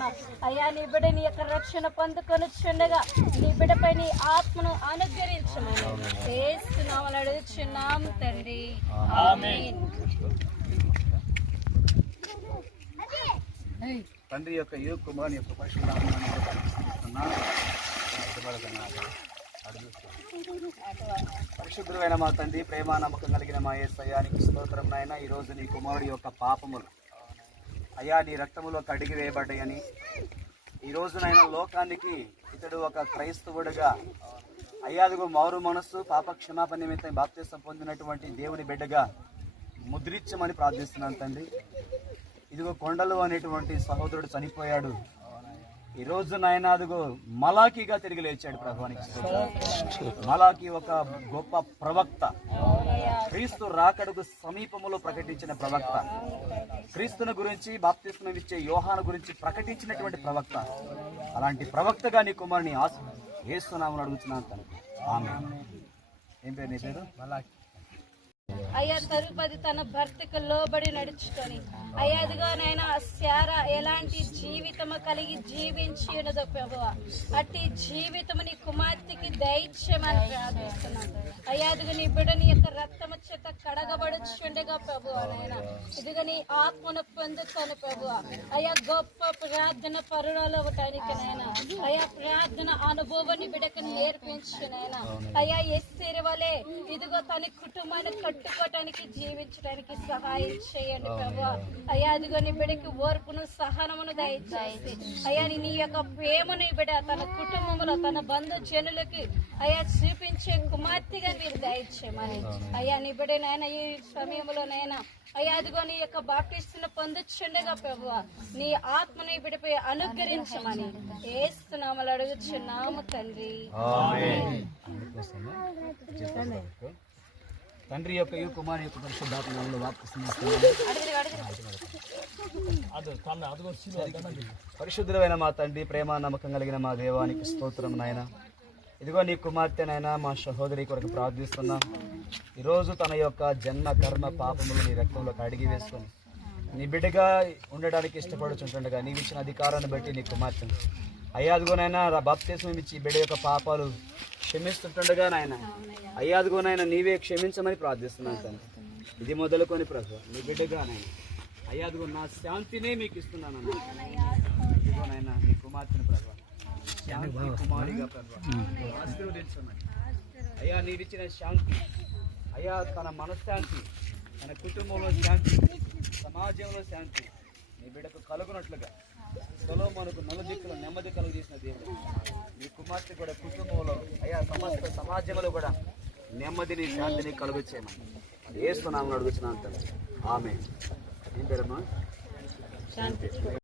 వేడుకుంటున్నాం. అయ్యా నీ బిడ్డ నీ యొక్క రక్షణ పొందుకొనిచుండగా నీ బిడ్డపై నీ ఆత్మను అనుగ్రహించమని యేసునామములో అడుగుచున్నాం తండ్రి. ఆమేన్. తండ్రి యొక్క కుమారుని యొక్క పరిశుద్ధులైన మా తండ్రి, ప్రేమ నమ్మకం కలిగిన మా యేసయ్యానికి స్తోత్రం నాయన. ఈరోజు నీ కుమారుడి యొక్క పాపములు అయ్యా నీ రక్తములో కడిగి వేయబడ్డాయని, ఈరోజునైనా లోకానికి ఇతడు ఒక క్రైస్తవుడిగా అయ్యాదుగు మారు మనస్సు పాప క్షమాపణ నిమిత్తం బాప్తిసం పొందినటువంటి దేవుని బిడ్డగా ముద్రించమని ప్రార్థిస్తున్నాను తండ్రి. ఇదిగో కొండలు అనేటువంటి సహోదరుడు చనిపోయాడు, ఈ రోజు నాయన అదిగో మలాకీగా తిరిగి లేచాడు ప్రభువానికి. మలాకీ ఒక గొప్ప ప్రవక్త, క్రీస్తు రాకడకు సమీపములో ప్రకటించిన ప్రవక్త, క్రీస్తుని గురించి బాప్తిస్మం ఇచ్చే యోహాను గురించి ప్రకటించినటువంటి ప్రవక్త. అలాంటి ప్రవక్తగా నీ కుమారుని యేసునామములో అడుగుతున్నాను తండ్రి. ఆమేన్. ఏం పేరు నీ పేరు? మలాకీ. అయ్యా తరుపది తన భర్తకు లోబడి నడుచుకొని అయ్యా అదిగోనైనా శారా ఎలాంటి జీవితము కలిగి జీవించి ఉన్నదో ప్రభువా, అట్టి జీవితము నీ కుమార్తెకి దయచేయమని ప్రార్థిస్తున్నాను. అయ్యా అదిగో నీ బిడ్డని యొక్క రక్తము చేత కడగబడుచుండగా ప్రభువా నాయన ఇదిగో నీ ఆత్మను పొందుకొని ప్రభువా అయ్యా గొప్ప ప్రార్థన పరుణాలు అవ్వటానికి నాయన అయ్యా ప్రార్థన అనుభవాన్ని బిడ్డకు నేర్పించు నాయన. అయ్యా ఎస్తేరు వలె ఇదిగో తన కుటుంబాన్ని కట్టుకోవటానికి జీవించడానికి సహాయం చేయండి ప్రభువా. అయ్యా అదిగో నీ బిడ్డకి ఓర్పును సహనమును దయచేసి అయ్యా నీ యొక్క ప్రేమను బిడ్డ తన కుటుంబంలో తన బంధు జనులకి అయ్యా చూపించే కుమార్తెగా మీరు దయచేయమని అయ్యా నీ బిడ్డ నాయన ఈ సమయంలో నాయన అయ్యా అదిగో నీ యొక్క బాప్టిస్టును పొందుచుండగా ప్రభువా నీ ఆత్మని బిడ్డపై అనుగ్రహించమని యేసునామములో అడుగుచున్నాము తండ్రి. తండ్రి యొక్క కుమారుని యొక్క పరిశుద్ధాత్మలో పరిశుద్ధులైన మా తండ్రి, ప్రేమ నమ్మకం కలిగిన మా దేవానికి స్తోత్రం నాయన. ఇదిగో నీ కుమార్తెనైనా మా సహోదరి కొరకు ప్రార్థిస్తున్నాం. ఈరోజు తన యొక్క జన్మ కర్మ పాపములు నీ రక్తంలో కడిగి వేసుకొని నీ బిడ్డగా ఉండడానికి ఇష్టపడుచుంటుండగా నీవు ఇచ్చిన అధికారాన్ని బట్టి నీ కుమార్తెను అయ్యాదుగోనైనా బాప్తిస్మం ఇచ్చి బిడ్డ యొక్క పాపాలు క్షమిస్తుంటుండగా నాయన అయ్యాదుగోనైనా నీవే క్షమించమని ప్రార్థిస్తున్నాను తండ్రి. ఇది మొదలుకొని ప్రభు నీ బిడ్డగా నాయన అయ్యాదుగో నా శాంతినే మీకు ఇస్తున్నాను ఇదిగోనైనా నీ కుమార్తెను ప్రభు శాంతి కుమారిగా ప్రభు ఆశీర్వదించమని అయ్యా నీవిచ్చిన శాంతి అయ్యా తన మనశ్శాంతి, తన కుటుంబంలో శాంతి, సమాజంలో శాంతి నీ బిడ్డకు కలుగునట్లుగా సొలొమోనుకు నలుదిక్కుల నెమ్మది కలుగు చేసిన దేవుడు నీ కుమార్తె కూడా కుటుంబంలో అయ్యా సమస్త సమాజంలో కూడా నెమ్మదిని శాంతిని కలుగు చేయమని యేసు నామములో అడుగుచున్నాను తండ్రి. ఆమేన్. ఏం పేరమ్మా? శాంతి.